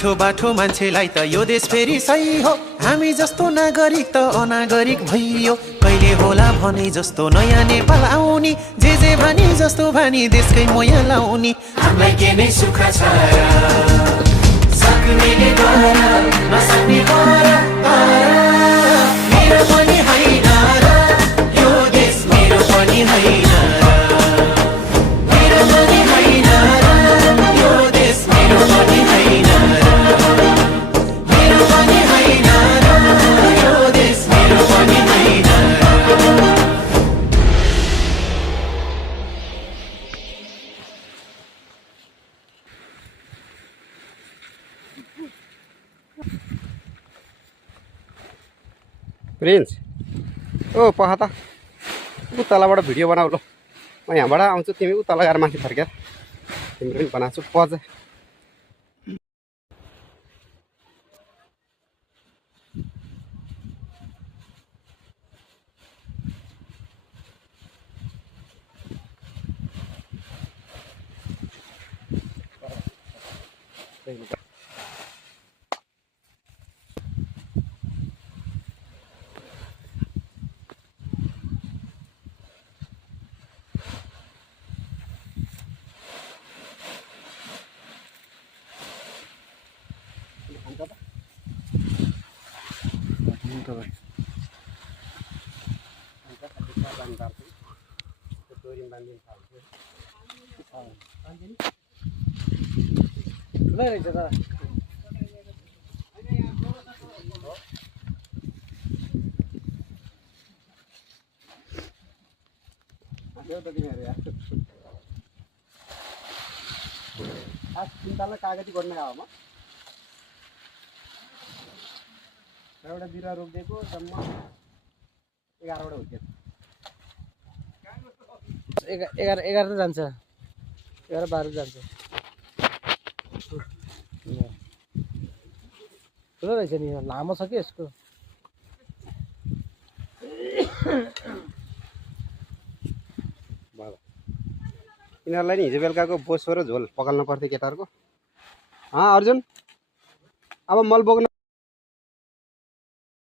बाठो बाठो मान्छेलाई त यो देश फेरि सही हो। हामी जस्तो नागरिक त अनागरिक भइयो। कहिले होला भने जस्तो नयाँ नेपाल आउने, जे भानी जस्तो भानी देशकै मोया लाउने। हामीलाई के नै सुख छ र, सक्नेले गर नसक्ने गर। मेरो पनि होइन र यो देश, मेरो पनि होइन र, मेरो पनि होइन र यो देश, मेरो पनि होइन र, मेरो पनि होइन र यो देश, मेरो पनि होइन र। प्रिन्स ओ पख त उतालाबाट भिडियो बनाऊ ल। म यहाँबाट आउँछु, तिमी उताला गएर माथि फर्केर तिम्रो पनि बनाउँछु पज। ठुलै रहेछ त। चिन्तालाई कागती गर्न आऊ। एउटा बिरुवा रोपिदिएको जम्मा 11वटा हुर्केछ। 11 त जान्छ, 11-12 जान्छ। ठुलो रहेछ नि, लामो छ कि यसको। यिनीहरूलाई नि हिजो बेलुकाको बोसो र झोल पकाल्नु पर्थ्यो केटाहरूको। अर्जुन अब मल बोक्न